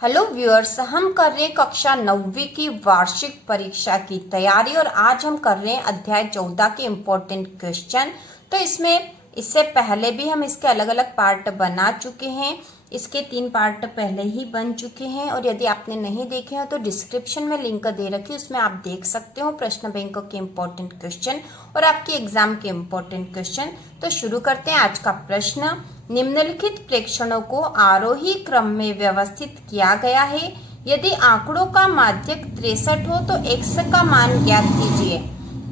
Hello viewers, हम कर रहे हैं कक्षा 9वीं की वार्षिक परीक्षा की तैयारी और आज हम कर रहे हैं अध्याय 14 के इम्पोर्टेंट क्वेश्चन। तो इससे पहले भी हम इसके अलग अलग पार्ट बना चुके हैं। इसके 3 पार्ट पहले ही बन चुके हैं और यदि आपने नहीं देखे हैं तो डिस्क्रिप्शन में लिंक दे रखी है, उसमें आप देख सकते हो प्रश्न बैंक के इम्पोर्टेंट क्वेश्चन और आपके एग्जाम के इम्पोर्टेंट क्वेश्चन। तो शुरू करते हैं आज का प्रश्न। निम्नलिखित प्रेक्षणों को आरोही क्रम में व्यवस्थित किया गया है। यदि आंकड़ों का माध्यक 63 हो तो x का मान ज्ञात कीजिए।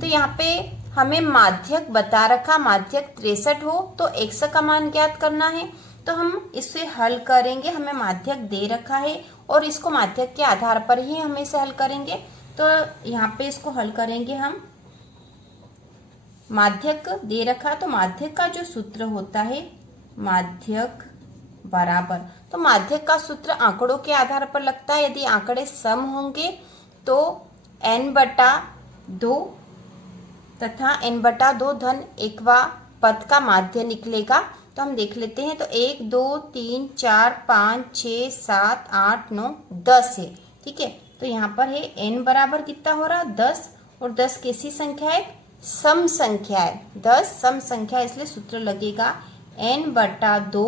तो यहाँ पे हमें माध्यक बता रखा, माध्यक 63 हो तो x का मान ज्ञात करना है। तो हम इसे हल करेंगे, हमें माध्यक दे रखा है और इसको माध्यक के आधार पर ही हम इसे हल करेंगे। तो यहाँ पे इसको हल करेंगे हम। माध्यक दे रखा तो माध्यक का जो सूत्र होता है माध्यक बराबर, तो माध्यक का सूत्र आंकड़ों के आधार पर लगता है। यदि आंकड़े सम होंगे तो n/2 तथा n/2 धन 1वां पद का माध्य निकलेगा। तो हम देख लेते हैं। तो 1 2 3 4 5 6 7 8 9 10 है। ठीक है, तो यहाँ पर है n बराबर कितना हो रहा 10 और 10 कैसी संख्या है? सम संख्या है। 10 सम संख्या, इसलिए सूत्र लगेगा n/2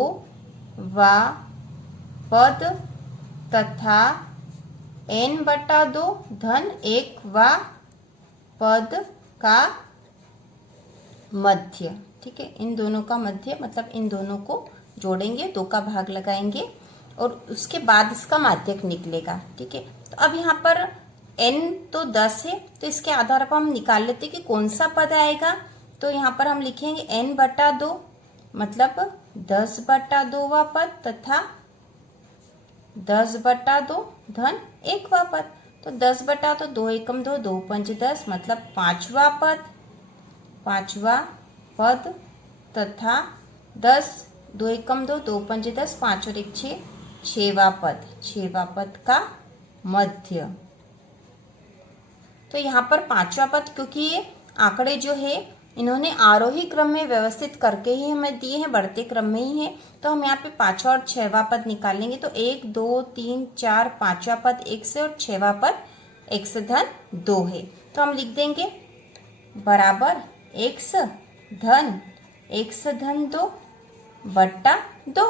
वा पद तथा n/2 धन 1वां पद का मध्य। ठीक है, इन दोनों का मध्य मतलब इन दोनों को जोड़ेंगे, 2 का भाग लगाएंगे और उसके बाद इसका माध्यक निकलेगा। ठीक है, तो अब यहाँ पर n तो 10 है, तो इसके आधार पर हम निकाल लेते हैं कि कौन सा पद आएगा। तो यहाँ पर हम लिखेंगे n/2 मतलब 10/2वां पद तथा 10/2 धन 1वां पद। तो 10/2 2 एकम 2 2 पंच 10 मतलब 5वां पद तथा 10 2 एकम 2 2 पंच 10 5 और 1 6 6वां पद का मध्य। तो यहाँ पर 5वां पद, क्योंकि ये आंकड़े जो है इन्होंने आरोही क्रम में व्यवस्थित करके ही हमें दिए हैं, बढ़ते क्रम में ही है। तो हम यहाँ पे 5वां और 6वां पद निकालेंगे। तो 1 2 3 4 5वां पद x है और 6वां पद x धन 2 है। तो हम लिख देंगे बराबर x धन 2 बट्टा 2।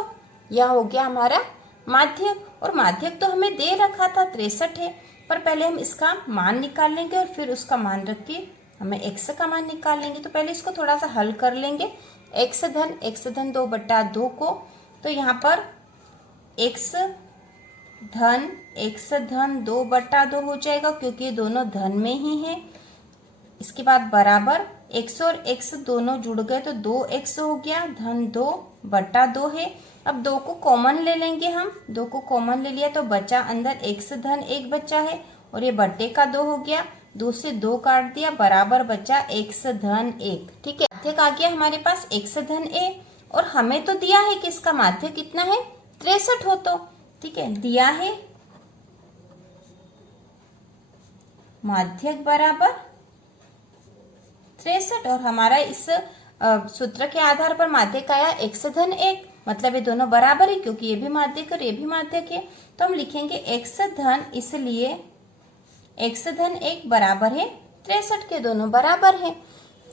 यह हो गया हमारा माध्यक। और माध्यक तो हमें दे रखा था 63 है, पर पहले हम इसका मान निकाल लेंगे और फिर उसका मान रख के हमें x का मान निकाल लेंगे। तो पहले इसको थोड़ा सा हल कर लेंगे। x धन 2 बट्टा 2 को, तो यहाँ पर x धन 2 बट्टा 2 हो जाएगा क्योंकि ये दोनों धन में ही है। इसके बाद बराबर x और x दोनों जुड़ गए तो 2x हो गया धन 2 बट्टा 2 है। अब 2 को कॉमन ले लेंगे हम। 2 को कॉमन ले लिया तो बचा अंदर x धन 1 बचा है और ये बट्टे का 2 हो गया। 2 से 2 काट दिया, बराबर बचा x धन 1। ठीक है, माध्यक आ गया हमारे पास x धन a और हमें तो दिया है कि इसका माध्यक कितना है 63 हो। तो ठीक है, दिया है माध्यक बराबर 63 और हमारा इस सूत्र के आधार पर माध्यक आया x धन 1, मतलब ये दोनों बराबर है क्योंकि ये भी माध्यक और ये भी माध्यक है। तो हम लिखेंगे x धन, इसलिए x धन 1 बराबर है 63 के, दोनों बराबर है।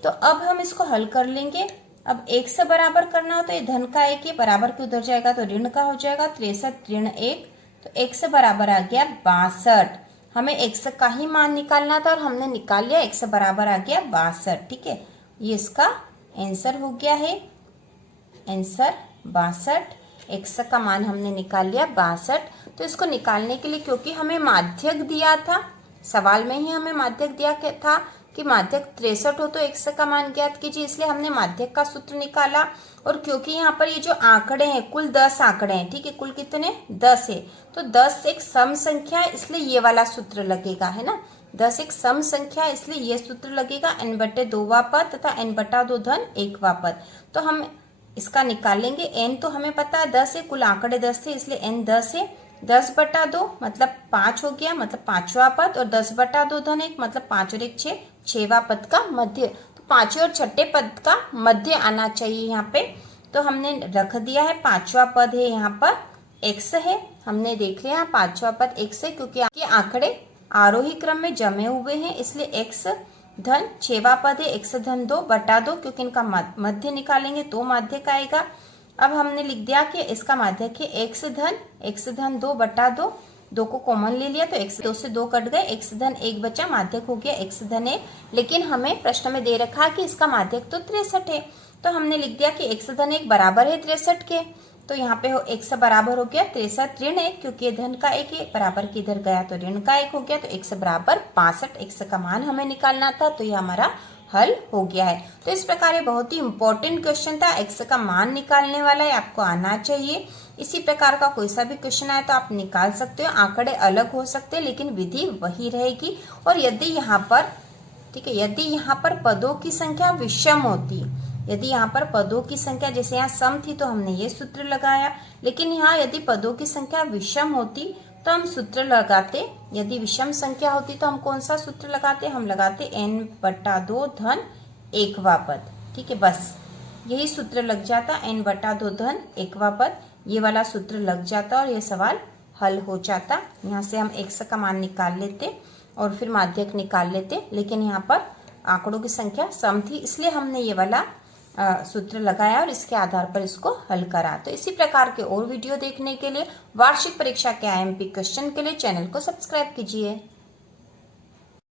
तो अब हम इसको हल कर लेंगे। अब 1 से बराबर करना हो तो ये धन का 1 है, बराबर के उधर जाएगा तो ऋण का हो जाएगा 63 ऋण 1, तो 1 से बराबर आ गया 62। हमें x का ही मान निकालना था और हमने निकाल लिया, x बराबर आ गया 62। ठीक है, ये इसका आंसर हो गया है, आंसर 62। x का मान हमने निकाल लिया 62। तो इसको निकालने के लिए, क्योंकि हमें माध्यक दिया था, सवाल में ही हमें माध्यक दिया था कि माध्यक 63 हो तो x का मान ज्ञात कीजिए, इसलिए हमने माध्यक का सूत्र निकाला। और क्योंकि यहाँ पर ये जो आंकड़े हैं कुल 10 आंकड़े हैं, ठीक है, कुल कितने 10 है, तो 10 एक सम संख्या है, इसलिए ये वाला सूत्र लगेगा, है ना। 10 एक सम संख्या है, इसलिए ये सूत्र लगेगा n/2वां पद तथा n/2 धन 1वां पद। तो हम इसका निकालेंगे। n तो हमें पता है 10 है, कुल आंकड़े 10 थे इसलिए n 10 है। 10/2 मतलब 5 हो गया, मतलब 5वां पद, और 10/2 धन 1 मतलब 5 और 1 6, 6वां पद का मध्य। तो 5वें और 6ठे पद का मध्य आना चाहिए यहाँ पे। तो हमने रख दिया है, 5वां पद है यहाँ पर x है, हमने देख लिया पांचवा पद x है, क्योंकि आपके आंकड़े आरोही क्रम में जमे हुए हैं, इसलिए x धन 6वां पद है x धन 2 बटा 2, क्योंकि इनका मध्य निकालेंगे तो माध्यक आएगा। अब हमने लिख दिया कि इसका माध्यक है x धन 2 बटा 2, 2 को कॉमन ले लिया तो x 2 से 2 कट गए, x धन 1 बचा, माध्यक हो गया x धन 1। लेकिन हमें प्रश्न में दे रखा है कि इसका माध्यक तो 63 है, तो हमने लिख दिया कि x धन 1 बराबर है 63 के, तो यहाँ पे हो x बराबर हो गया 63 ऋण 1, क्योंकि ये धन का 1 है, बराबर की इधर गया तो ऋण का 1 हो गया, तो x बराबर 65, x का मान हमें निकालना था, तो ये हमारा हल हो गया है। तो इस प्रकार ये बहुत ही इंपॉर्टेंट क्वेश्चन था, x का मान निकालने वाला है, आपको आना चाहिए। इसी प्रकार का कोई सा भी क्वेश्चन आए तो आप निकाल सकते हो, आंकड़े अलग हो सकते हैं लेकिन विधि वही रहेगी। और यदि यहाँ पर, ठीक है, यदि यहाँ पर पदों की संख्या विषम होती, यदि यहाँ पर पदों की संख्या, जैसे यहाँ सम थी तो हमने ये सूत्र लगाया, लेकिन यहाँ यदि पदों की संख्या विषम होती तो हम सूत्र लगाते, यदि विषम संख्या होती तो हम कौन सा सूत्र लगाते, हम लगाते n/2 धन 1वां पद, ठीक है, बस यही सूत्र लग जाता, n/2 धन 1वां पद, ये वाला सूत्र लग जाता और ये सवाल हल हो जाता। यहाँ से हम x का मान निकाल लेते और फिर माध्यक निकाल लेते, लेकिन यहाँ पर आंकड़ों की संख्या सम थी इसलिए हमने ये वाला सूत्र लगाया और इसके आधार पर इसको हल करा। तो इसी प्रकार के और वीडियो देखने के लिए, वार्षिक परीक्षा के IMP क्वेश्चन के लिए चैनल को सब्सक्राइब कीजिए।